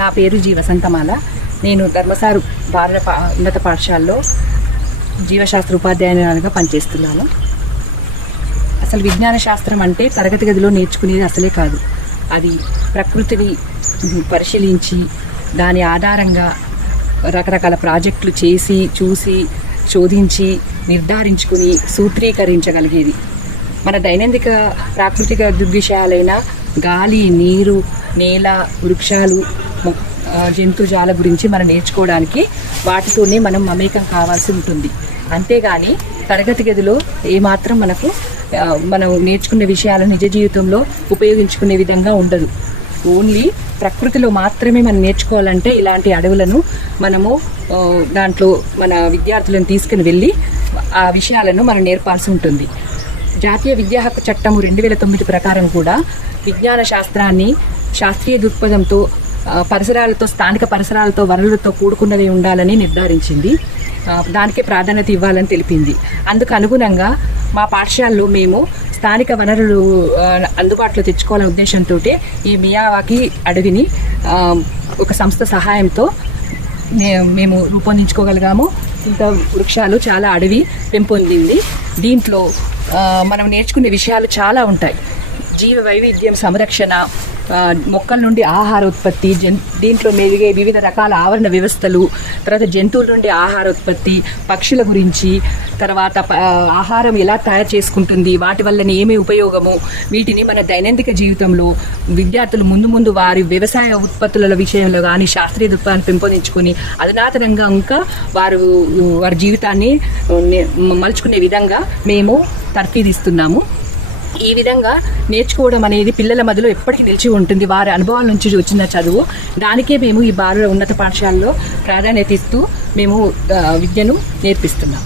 నా పేరు జీ వసంతమాల. నేను ధర్మసారు భారత ఉన్నత పాఠశాలలో జీవశాస్త్ర ఉపాధ్యాయునిగా పనిచేస్తున్నాను. అసలు విజ్ఞాన శాస్త్రం అంటే తరగతి గదిలో నేర్చుకునేది అసలే కాదు. అది ప్రకృతిని పరిశీలించి దాని ఆధారంగా రకరకాల ప్రాజెక్టులు చేసి చూసి శోధించి నిర్ధారించుకుని సూత్రీకరించగలిగేది. మన దైనందిక ప్రాకృతిక దృగ్విషయాలైన గాలి, నీరు, నేల, వృక్షాలు, జంతుజాల గురించి మనం నేర్చుకోవడానికి వాటితోనే మనం మమేకం కావాల్సి ఉంటుంది. అంతేగాని తరగతి గదిలో ఏమాత్రం మనం నేర్చుకునే విషయాలు నిజ జీవితంలో ఉపయోగించుకునే విధంగా ఉండదు. ఓన్లీ ప్రకృతిలో మాత్రమే మనం నేర్చుకోవాలంటే ఇలాంటి అడవులను మనము దాంట్లో మన విద్యార్థులను తీసుకుని వెళ్ళి ఆ విషయాలను మనం నేర్పాల్సి ఉంటుంది. జాతీయ విద్యా హక్కు చట్టం 2009 ప్రకారం కూడా విజ్ఞాన శాస్త్రాన్ని శాస్త్రీయ దృక్పథంతో స్థానిక పరిసరాలతో వనరులతో కూడుకున్నవి ఉండాలని నిర్ధారించింది. దానికే ప్రాధాన్యత ఇవ్వాలని తెలిపింది. అందుకు అనుగుణంగా మా పాఠశాలలో మేము స్థానిక వనరులు అందుబాటులో తెచ్చుకోవాలనే ఉద్దేశంతో ఈ మియావాకి అడవిని ఒక సంస్థ సహాయంతో మేము రూపొందించుకోగలిగాము. ఇంత వృక్షాలు చాలా అడవి పెంపొందింది. దీంట్లో మనం నేర్చుకునే విషయాలు చాలా ఉంటాయి. జీవ వైవిధ్యం సంరక్షణ, మొక్కల నుండి ఆహార ఉత్పత్తి, దీంట్లో మెరుగే వివిధ రకాల ఆవరణ వ్యవస్థలు, తర్వాత జంతువుల నుండి ఆహార ఉత్పత్తి, పక్షుల గురించి, తర్వాత ఆహారం ఎలా తయారు చేసుకుంటుంది, వాటి వల్ల ఏమి ఉపయోగము, వీటిని మన దైనందిక జీవితంలో విద్యార్థులు ముందు వారి వ్యవసాయ ఉత్పత్తుల విషయంలో కానీ శాస్త్రీయ దృక్పథాన్ని పెంపొందించుకొని అధునాతనంగా ఇంకా వారి జీవితాన్ని మలుచుకునే విధంగా మేము తర్ఫీదిస్తున్నాము. ఈ విధంగా నేర్చుకోవడం అనేది పిల్లల మధ్యలో ఎప్పటికీ నిలిచి ఉంటుంది. వారి అనుభవాల నుంచి వచ్చిన చదువు, దానికే మేము ఈ భారత ఉన్నత పాఠశాలలో ప్రాధాన్యత ఇస్తూ మేము విద్యను నేర్పిస్తున్నాం.